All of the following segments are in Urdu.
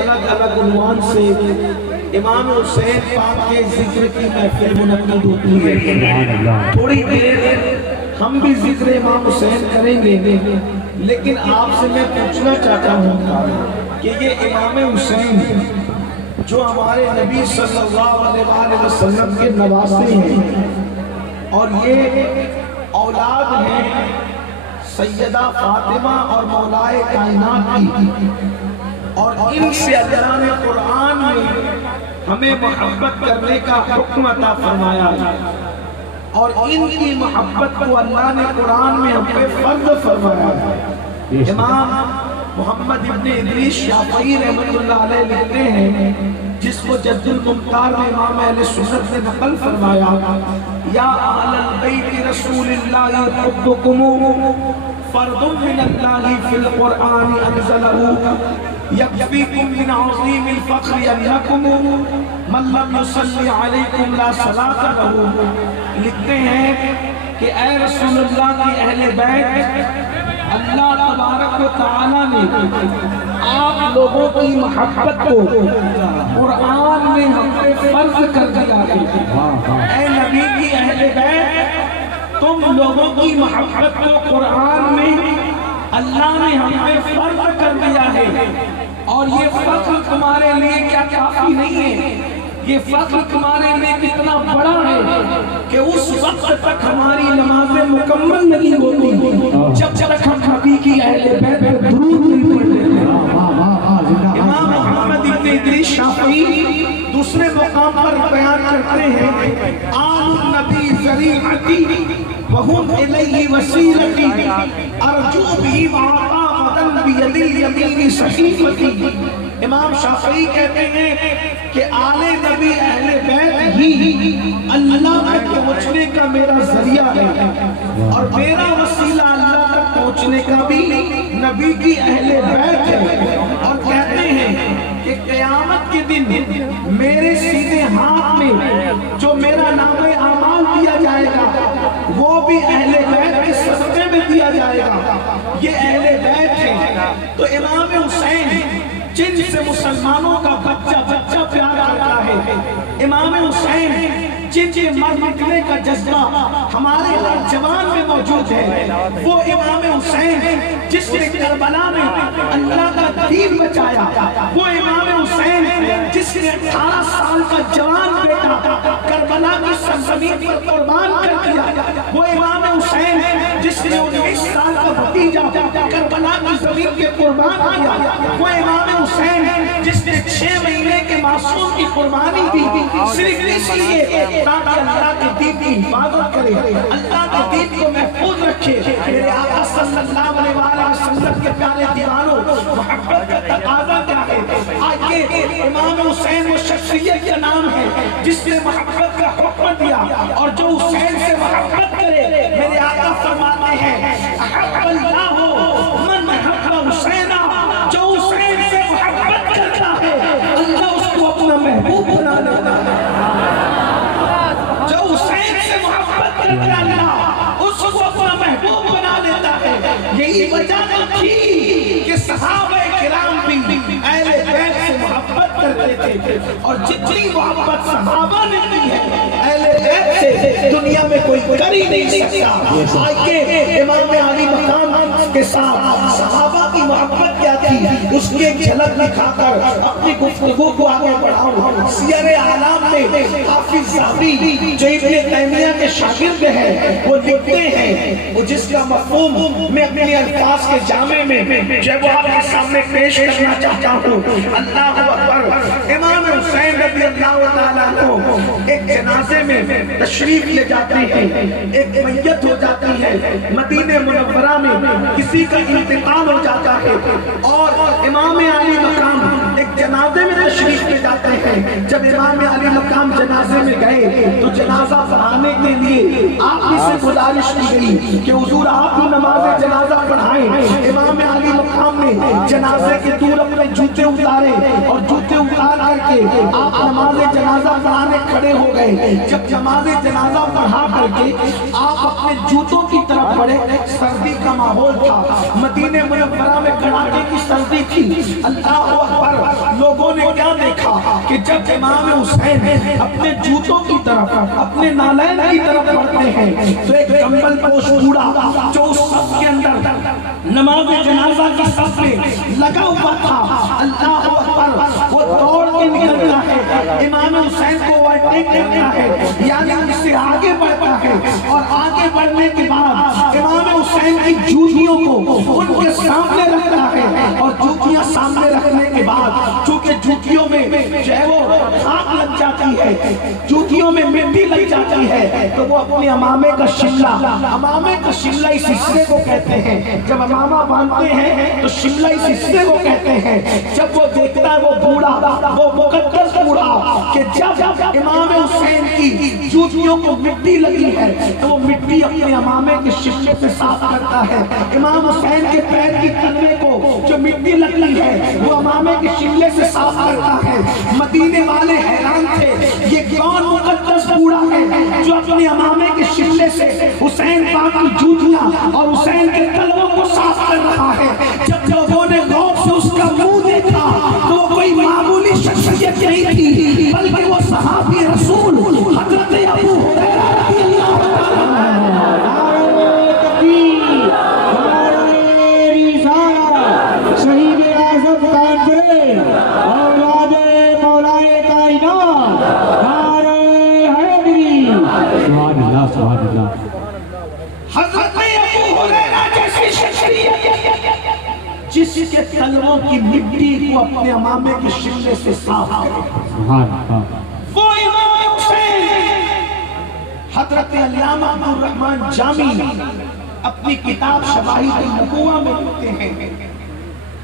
الگ الگ عنوان سے امام حسین پاک کے ذکر کی محفل منعقد ہوتی ہے. تھوڑی دیر ہم بھی ذکر امام حسین کریں گے، لیکن آپ سے میں پوچھنا چاہتا ہوں کہ یہ امام حسین جو ہمارے نبی صلی اللہ علیہ وسلم کے نواسے ہیں اور یہ اولاد ہیں سیدہ فاطمہ اور مولائے کائنات کی، اور ان سے اللہ نے قرآن میں ہمیں محبت کرنے کا حکم عطا فرمایا ہے، اور ان کی محبت کو اللہ نے قرآن میں ہم پہ فرض فرمایا ہے. امام محمد ابن ادریس شافعی رحمۃ اللہ علیہ لکھتے ہیں، جس کو جد المختار میں امام اہل سنت نے نقل فرمایا، یا اہل البیت رسول اللہ حبکم فرض من اللہ فی القرآن انزلہ یکفیکم من عظیم الفخر انکم من لم یصلی علیکم لا صلاۃ لہ. لکھتے ہیں کہ اے رسول اللہ کی اہل بیت، اللہ تبارک و تعالیٰ نے آپ لوگوں کی محبت کو قرآن میں ہم پہ فرض کر دیا ہے. اے نبی کی اہل بیت، تم لوگوں کی محبت کو قرآن میں اللہ نے ہم پہ فرض کر دیا ہے، اور یہ فخر تمہارے لیے کیا کافی نہیں ہے، یہ فخر تمہارے لیے کتنا بڑا ہے کہ اس وقت تک ہماری نمازیں مکمل نہیں ہوتی جب تک ہم نبی کی اہل بیت پر درود نہیں پڑھتے. امام محمد ابن ادریس شافعی دوسرے مقام پر بیان کرتے ہیں، آل النبی ذریعتی وہم الیہ وسیلتی ارجو بھی وعطا غدن بید الیمین صحیفتی. امام شافعی کہتے ہیں کہ آل نبی اہل بیت ہی اللہ تک پہنچنے کا میرا ذریعہ ہے، اور میرا وسیلہ اللہ تک پہنچنے کا بھی نبی کی اہل بیت ہے. اور کہتے ہیں کہ قیامت کے دن میرے سیدھے ہاتھ میں جو میرا نام اعمال دیا جائے گا وہ بھی اہل بیت کے صدقے میں دیا جائے گا. یہ اہل بیت ہے. تو امام حسین جن سے مسلمانوں کا بچہ بچہ پیار کرتا ہے، امام حسین جن کے مر مٹنے کا جذبہ ہمارے ہر جوان میں موجود ہے، وہ امام حسین جس نے کربلا میں اللہ کا دین بچایا، وہ امام حسین جس نے 18 سال کا جوان بیٹا کربلا کی سرزمین پر قربان کر دیا، وہ امام حسین جس نے 19 سال کا بھتیجا کربلا کی زمین کے قربان کیا، وہ امام حسین جس نے 6 مہینے کے معصوم کی قربانی دی صرف اس لیے تاکہ اللہ کے دین کی حفاظت کرے، اللہ کے دین کو محفوظ رکھے. میرے آقا صلی اللہ علیہ وسلم کے پیارے دیوانوں، محبت کا تقاضا کیا ہے؟ آج کے امام حسین وہ شخصیت کا نام ہے جس نے محبت کا حکم دیا، اور جو حسین سے محبت کرے، میرے آقا فرماتے ہیں احب اللہ من محب حسینہ، جو حسین سے محبت کرتا ہے اللہ اس کو اپنا محبوب بنا لیتا ہے. جو حسین سے محبت کرتا ہے اللہ اس کو اپنا محبوب بنا لیتا ہے. یہی وجہ تھی کہ صحابہ کرام بھی اہل بیت سے محبت کرتے تھے، اور جتنی محبت صحابہ نے کی ہے اہل بیت سے دنیا میں کوئی کر ہی نہیں سکتا. آج کے امام علی مقام کے ساتھ صحابہ کی محبت کیا تھی اس کی ایک جھلک دکھا کر اپنی گفتگو کو آگے بڑھاؤں. سیر اعلام میں حافظ ذہبی جو ابن تیمیہ کے شاگرد ہیں وہ لکھتے ہیں، وہ جس کا مفہوم میں اپنے الفاظ کے جامع میں جب آپ کے سامنے پیش کرنا چاہتا ہوں. اللہ اکبر. امام حسین رضی اللہ تعالیٰ کو ایک جنازے میں تشریف لے جاتے ہیں، ایک میت ہو جاتی ہے، مدینہ منورہ میں کسی کا انتقال ہو جاتا ہے، اور امام علی مقام ایک جنازے میں تشریف لے جاتے ہیں. جب امام علی مقام جنازے میں گئے تو جنازہ پڑھانے کے لیے آپ ہی سے گزارش کی گئی کہ حضور آپ ہی نماز جنازہ پڑھائیں. امام علی مقام نے جنازے کے دور اپنے جوتے اتارے اور جوتے اتار کر کے آپ نماز جنازہ پڑھانے کھڑے ہو گئے. جب نماز جنازہ پڑھا کر کے آپ اپنے جوتوں کی طرف بڑھے، سردی کا ماحول تھا، مدینہ منورہ میں کڑاکے کی سردی تھی. اللہ اکبر. لوگوں نے کیا دیکھا کہ جب امام حسین اپنے جوتوں کی طرف اپنے نالین کی طرف بڑھتے ہیں تو ایک کمبل پوش بوڑھا جو اس صف کے اندر نماز جنازہ کی صف میں لگا ہوا تھا، اللہ اکبر، وہ دوڑ کے نکلتا ہے، امام حسین کو اوورٹیک کرتا ہے، یعنی اس سے آگے بڑھتا ہے، اور آگے بڑھنے کے بعد امام حسین کی جوتیوں کو ان کے سامنے رکھتا ہے، اور جوتیاں سامنے رکھنے کے بعد چونکہ جوتیوں میں جو ہے وہ خاک لگ جاتی ہے، جوتیوں میں مٹی لگ جاتی ہے، تو وہ اپنے امامے کا شملہ اس حصے کو کہتے ہیں، جب امامہ باندھتے ہیں تو شملہ اس حصے کو کہتے ہیں، جب وہ دیکھتا ہے وہ بوڑھا، وہ مقدس بوڑھا کہ جب امام حسین کی جوتیوں کو مٹی لگی ہے تو وہ مٹی اپنے امامے کے شملے سے صاف کرتا ہے، امام حسین کے پیر کی تلوے کو جو مٹی لگی ہے وہ امامے کے شملے سے صاف کرتا ہے۔ مدینے والے حیران تھے، یہ کون مقدس بوڑھا ہے جو اپنے امامے کے شملے سے حسین پاک کی جوتیاں اور حسین کے تلووں کو صاف کر رہا ہے۔ جب لوگوں نے غور سے اس کا منہ دیکھا تو وہ کوئی معمولی شخصیت نہیں تھی، بلکہ وہ صحابی رسول حضرت ابو ہریرہ رضی اللہ عنہ، شہید اعظم تاجدار اولاد مولا کائنات نعرہ حیدری، سبحان اللہ سبحان اللہ۔ حضرت ابو ہریرہ جیسی شخصیت جس کے تلووں کی مٹی کو اپنے امامے کے شملے سے صاف کرے، سبحان اللہ، وہ امام حسین۔ حضرت علامہ عبدالرحمن جامی اپنی کتاب شواہد النبوہ میں لکھتے ہیں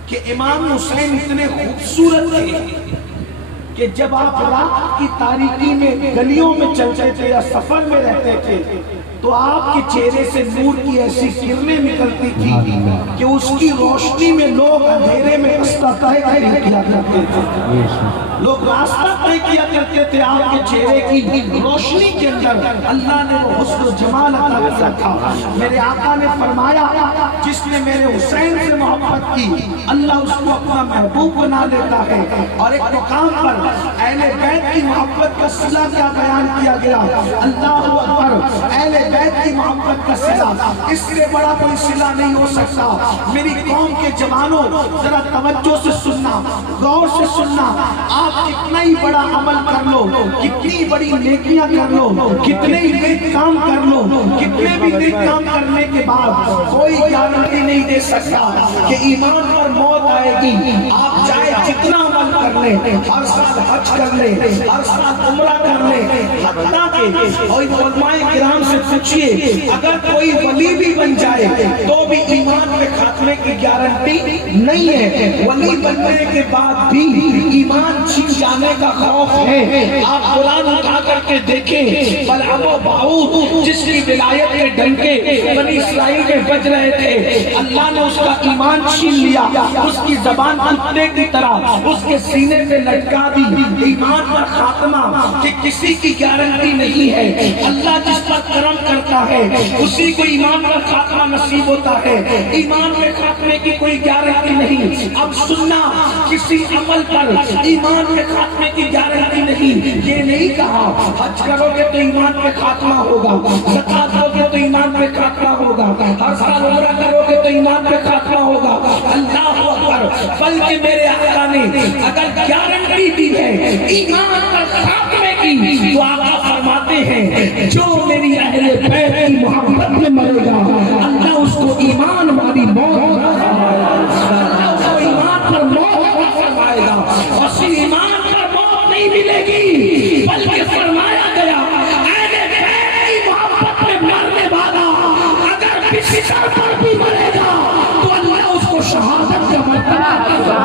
کہ امام حسین اتنے خوبصورت تھے کہ جب آپ رات کی تاریکی میں گلیوں میں چلتے تھے یا سفر میں رہتے تھے تو آپ کے چہرے سے نور کی ایسی کرنیں نکلتی تھی کہ اس کی روشنی میں لوگ اندھیرے میں راستہ طے کیا کرتے تھے، لوگ راستہ طے کیا کرتے تھے آپ کے چہرے کی روشنی کے اندر۔ اللہ نے وہ حسن و جمال عطا کیا تھا۔ میرے آقا نے فرمایا جس نے میرے حسین سے محبت کی اللہ اس کو اپنا محبوب بنا لیتا ہے، اور ایک مقام پر اہل بیت کی محبت کا صلہ کیا بیان کیا گیا، اللہ اکبر، اہل بیت کی محبت کا صلہ، اس سے بڑا کوئی صلہ نہیں ہو سکتا۔ میری قوم کے جوانوں ذرا توجہ سے سننا، غور سے سننا، آپ کتنا ہی بڑا عمل کر لو، کتنی بڑی نیکیاں کر لو، کتنے ہی نیک کام کر لو، کتنے بھی نیک کام کرنے کے بعد کوئی گارنٹی نہیں دے سکتا کہ ایمان پر موت آئے گی۔ آپ چاہے جتنا عمل کر لیں، ہر سال حج کر لیں، ہر سال عمرہ کر لیں، حتیٰ کہ اور علماء کرام سے پوچھئے اگر کوئی ولی بھی بن جائے تو بھی ایمان میں خاتمے کی گارنٹی نہیں ہے، ولی بننے کے بعد بھی ایمان چھن جانے کا خوف ہے۔ آپ قرآن اٹھا کر کے دیکھیں، بلعام و باعوث جس کی ولایت کے ڈنکے بنی اسرائیل میں بج رہے تھے، اللہ نے اس کا ایمان چھین لیا، اس کی زبان کتے کی طرح اس کے سینے پہ لٹکا دی۔ ایمان پر خاتمہ کہ کسی کی گارنٹی نہیں ہے، اللہ جس پر کرم کرتا ہے اسی کو ایمان پر خاتمہ نصیب ہوتا ہے، ایمان میں خاتمے کی کوئی گارنٹی نہیں۔ اب سننا، کسی عمل پر ایمان میں خاتمے کی گارنٹی نہیں، یہ نہیں کہا حج کرو گے تو ایمان میں خاتمہ ہوگا، زکات دو گے تو ایمان میں خاتمہ ہوگا، ہر سال عمرہ کرو گے تو ایمان میں خاتمہ ہوگا، اللہ اکبر، بلکہ میرے آقا نے اگر گارنٹی دی ہے ایمان پر خاتمے کی تو آقا فرماتے ہیں جو میری اہل بیت کی محبت میں مرے گا اللہ اس کو ایمان والی موت، اللہ اس کو ایمان پر موت فرمائے گا، اور صرف ایمان پر موت نہیں ملے گی بلکہ فرمایا گیا اہل بیت کی محبت میں مرنے والا اگر کسی پر بھی مرے گا تو اللہ اس کو شہادت کا مرتبہ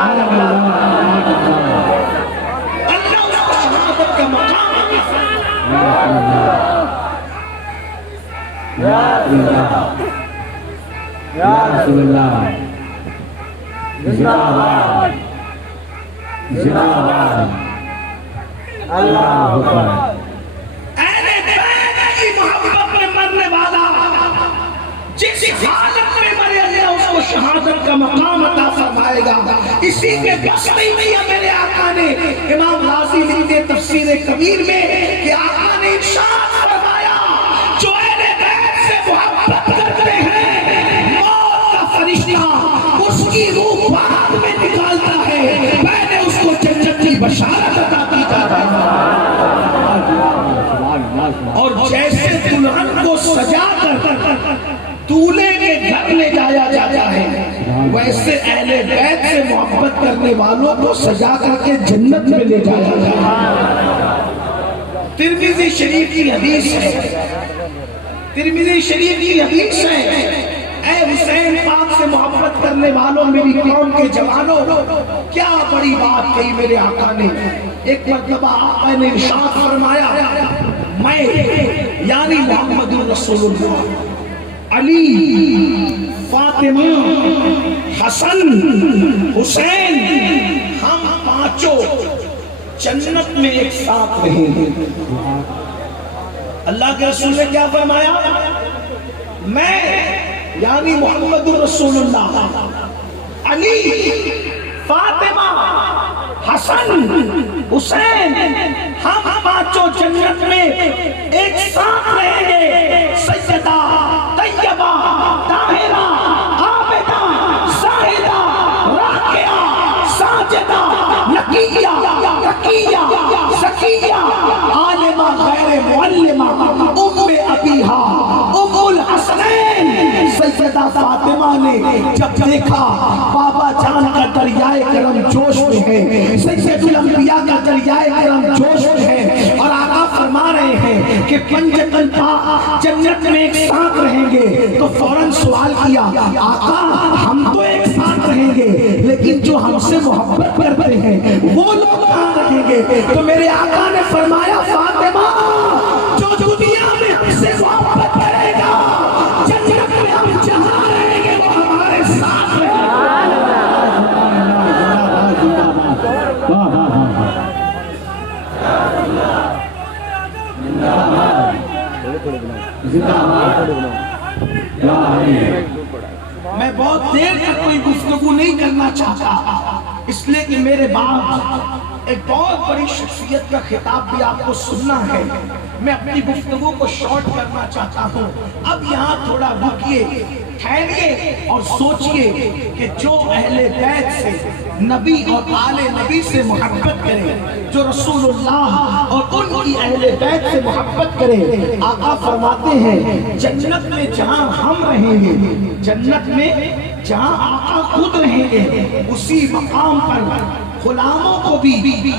اللہ اس کو شہادت کا مقام یا اللہ یا رسول اللہ، زندہ باد زندہ باد، اللہ اکبر۔ اہل بیت کی محبت میں مرنے والا جس حالت میں مرے اللہ اس کو شہادت کا مقام عطا فرمائے گا۔ اسی کے بس نہیں دیا میرے آقا نے امام راضی لکھتے تفسیر کبیر میں کہ آقا نے ارشاد فرمایا جو اہل بیت سے محبت کرتے ہیں موت کا فرشتہ اس کی روح بعد میں نکالتا ہے، پہلے اس کو جنت کی بشارت عطا کی جاتی ہے۔ اور جیسے دلہن کو سجا کر دولہے کے گھر لے جایا جاتا ہے، ویسے اہل بیت سے محبت کرنے والوں کو سجا کر کے جنت میں لے جایا جاتا ہے۔ ترمذی شریف کی حدیث ہے، ترمذی شریف کی حدیث ہے، اے حسین پاک سے محبت کرنے والوں میری قوم کے جوانوں، کیا بڑی بات کہی میرے آقا نے۔ ایک مرتبہ آقا نے ارشاد فرمایا میں یعنی محمد رسول اللہ، علی، فاطمہ، حسن، حسین، ہم پانچوں جنت میں ایک ساتھ رہیں گے۔ اللہ کے رسول نے کیا فرمایا؟ میں یعنی محمد رسول اللہ، علی، فاطمہ، حسن، حسین، ہم پانچوں جنت میں ایک ساتھ رہیں گے۔ سیدہ، طیبہ، طاہرہ، عابدہ، زاہدہ، راکعہ، ساجدہ، نقیہ، تقیہ، زکیہ، عالمہ غیر معلمہ، ابیہا، الحسنین۔ سیدہ فاطمہ نے جب دیکھا بابا جان کا دریائے کرم جوش میں ہے، سید الانبیاء کا دریائے کرم جوش میں ہے، اور آقا فرما رہے ہیں کہ پنجتن پا جنت میں ایک ساتھ رہیں گے، تو فوراً سوال کیا آقا ہم تو ایک ساتھ رہیں گے لیکن جو ہم سے محبت کرتے ہیں وہ لوگ کہاں رہیں گے؟ تو میرے آقا نے فرمایا فاطمہ جو دنیا میں ہم سے محبت کرے گا جنت میں ہم جہاں رہیں گے وہ ہمارے ساتھ رہیں گے۔ میں بہت دیر تک کوئی گفتگو نہیں کرنا چاہتا، اس لیے کہ میرے بعد ایک بہت بڑی شخصیت کا خطاب بھی آپ کو سننا ہے۔ میں اپنی گفتگو کو شارٹ کرنا چاہتا ہوں۔ اب یہاں تھوڑا رکیے، ٹھہریے اور سوچئے کہ جو اہل بیت سے، نبی اور آل نبی سے محبت کرے، جو رسول اللہ اور ان کی اہل بیت سے محبت کرے، آقا فرماتے ہیں جنت میں جہاں ہم رہیں گے، جنت میں جہاں آقا خود رہیں گے، اسی مقام پر غلاموں کو بھی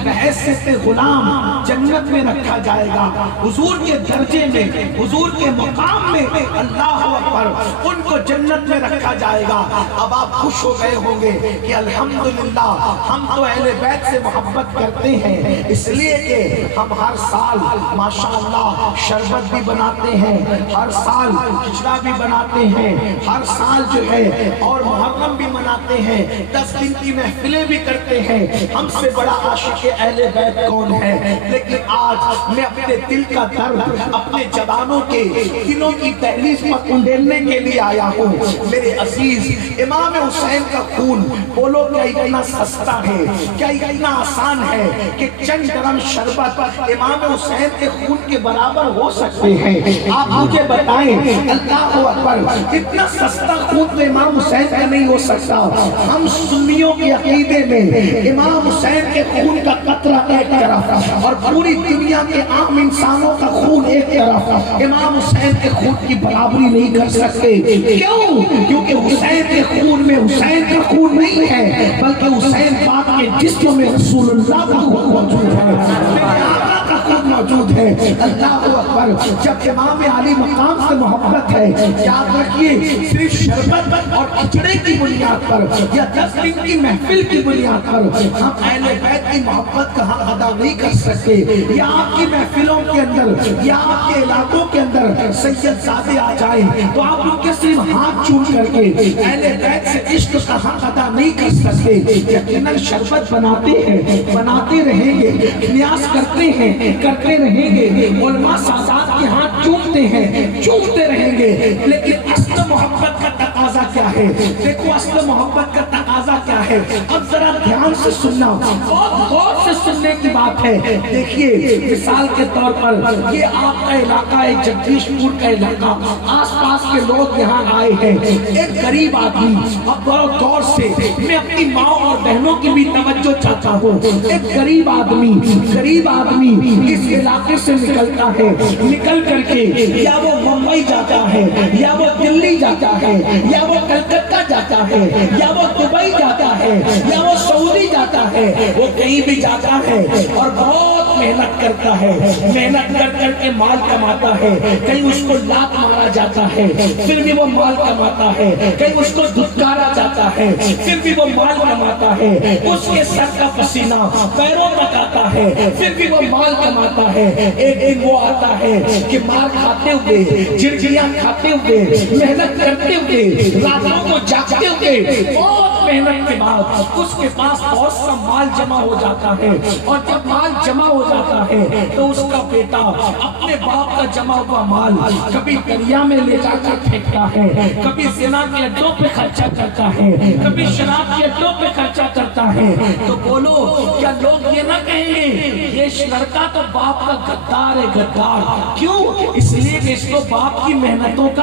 بحیثیت غلام جنت میں رکھا جائے گا، حضور کے درجے میں، حضور کے مقام میں، اللہ اکبر، ان کو جنت میں رکھا جائے گا۔ اب آپ خوش ہو گئے ہوں گے کہ الحمدللہ ہم تو اہل بیت سے محبت کرتے ہیں، اس لیے کہ ہم ہر سال ماشاءاللہ شربت بھی بناتے ہیں، ہر سال کھچڑا بھی بناتے ہیں، ہر سال جو ہے اور محرم بھی مناتے ہیں، 10 دن کی محفلیں بھی کرتے ہیں۔ ہم سے بڑا عاشق اہل بیت کون ہے؟ لیکن آج میں اپنے دل کا درد اپنے جوانوں کے دلوں کی دہلیز پر انڈیلنے کے لیے آیا ہوں۔ میرے عزیز امام حسین کا خون بولو کیا اتنا سستا ہے، کیا اتنا آسان ہے کہ چند گرم شربت امام حسین کے خون کے برابر ہو سکتے ہیں؟ آپ مجھے بتائیں، اللہ اکبر، اتنا سستا خون تو امام حسین کا نہیں ہو سکتا۔ ہم سنیوں کے عقیدے میں امام حسین کے خون کا قطرہ ایک طرف اور پوری دنیا کے عام انسانوں کا خون ایک طرف، امام حسین کے خون کی برابری نہیں کر سکتے۔ کیوں؟ کیونکہ حسین کے خون میں حسین کا خون نہیں ہے، بلکہ حسین پاک کے جسم میں رسول اللہ کا خون موجود ہے، میرے آقا کا خون موجود ہے۔ اللہ اکبر، جب امام علی مقام سے محبت ہے، یاد رکھیے صرف شربت اور کھچڑے کی بنیاد پر یا 10 دن کی محفل کی بنیاد پر ہم اہل بیت کی محبت کا حق ادا نہیں کر سکتے۔ یا آپ کی محفلوں کے اندر یا آپ کے علاقوں کے اندر سید زادے آ جائیں تو آپ ان کے صرف ہاتھ چوم کر کے اہل بیت سے عشق کا حق ادا نہیں کر سکتے۔ یقیناً شربت بناتے ہیں، بناتے رہیں گے، نیاز کرتے ہیں، کرتے رہیں گے، علماء سادات کے ہاتھ چومتے ہیں، چومتے رہیں گے، لیکن اصل محبت کا تقاضا کیا ہے؟ دیکھو اصل محبت کا تقاضا تقاضا کیا ہے؟ اب ذرا دھیان سے سننا، بہت غور سے سننے کی بات ہے۔ دیکھیے مثال کے طور پر یہ آپ کا علاقہ ہے، جگدیش پور کا علاقہ، آس پاس کے لوگ یہاں آئے ہیں۔ ایک غریب آدمی، اب بہت غور سے میں اپنی ماں اور بہنوں کی بھی توجہ چاہتا ہوں، ایک غریب آدمی اس علاقے سے نکلتا ہے، نکل کر کے یا وہ ممبئی جاتا ہے، یا وہ دلی جاتا ہے، یا وہ کلکتہ جاتا ہے، یا وہ دبئی جاتا ہے، یا وہ سعودی جاتا ہے، وہ کہیں بھی جاتا ہے اور بہت محنت کرتا ہے، محنت کر کر کے مال کماتا ہے۔ کہیں اس کو لات مارا جاتا ہے پھر بھی وہ مال کماتا ہے، کہیں اس کو دھتکارا جاتا ہے پھر بھی وہ مال کماتا ہے، اس کے سر کا پسینہ پیروں تک آتا ہے پھر بھی وہ مال کماتا ہے۔ ایک دن وہ آتا ہے کہ مار کھاتے ہوئے، جھڑکیاں کھاتے ہوئے، محنت کرتے ہوئے، راتوں کو جاگتے ہوئے، بہت محنت کے بعد اس کے پاس بہت سا مال جمع ہو جاتا ہے، اور جب مال جمع ہو جاتا ہے تو اس کا بیٹا اپنے باپ کا جمع ہوا مال کبھی دریا میں لے جا کر پھینکتا ہے، کبھی زنا کے اڈوں پہ خرچہ کرتا ہے، کبھی شراب کے اڈوں پہ خرچہ کرتا ہے۔ تو بولو کیا لوگ یہ نہ کہیں گے یہ لڑکا تو باپ کا غدار ہے، غدار؟ کیوں؟ اس لیے کہ اس کو باپ کی محنتوں کا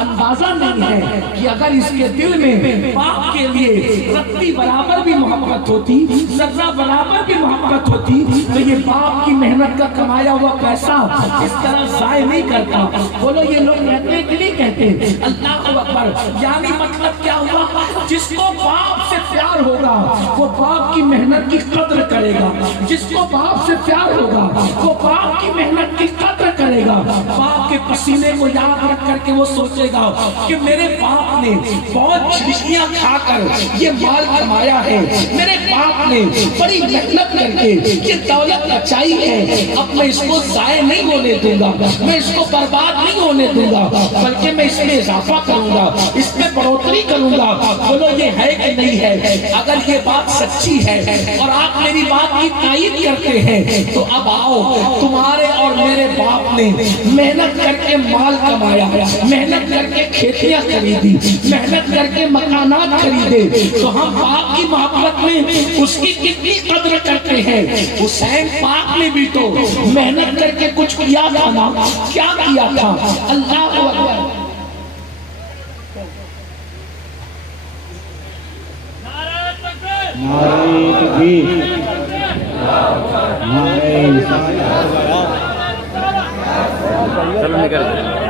اندازہ نہیں ہے کہ اگر اس کے دل میں باپ کے لیے رتی برابر بھی محبت ہوتی، ذرہ برابر بھی محبت ہوتی، تو یہ باپ کی محنت کا کمایا ہوا پیسہ اس طرح ضائع نہیں کرتا۔ بولو یہ لوگ کہتے ہیں کہ نہیں کہتے؟ اللہ اکبر۔ یعنی مطلب کیا ہوا؟ جس کو باپ سے پیار ہوگا وہ باپ کی محنت کی قدر کرے گا، جس کو باپ سے پیار ہوگا وہ باپ کی محنت کی قدر کرے گا، باپ کے پسینے کو یاد رکھ کر کے وہ سوچے گا کہ میرے باپ نے بہت جھڑکیاں کھا کر یہ مال کمایا ہے، میرے باپ نے بڑی محنت کر کے یہ دولت بچائی ہے، اب میں اس کو ضائع نہیں ہونے دوں گا، میں اس کو برباد نہیں ہونے دوں گا، بلکہ میں اس میں اضافہ کروں گا، اس میں بڑھوتری کروں گا۔ بولو یہ ہے کہ نہیں ہے؟ اگر یہ بات سچی ہے اور آپ میری بات کی تائید کرتے ہیں تو اب آؤ، تمہارے اور میرے باپ نے محنت کر کے مال کمایا، محنت کر کے کھیتیاں خریدی، محنت کر کے مکانات خریدے، تو ہم باپ کی محبت میں اس کی کتنی قدر کرتے ہیں۔ حسین پاک نے بھی تو محنت کر کے کچھ کیا تھا نا، کیا کیا تھا؟ اللہ اکبر۔ نعرہ تکبیر، نعرہ رسالت۔ چلو نکل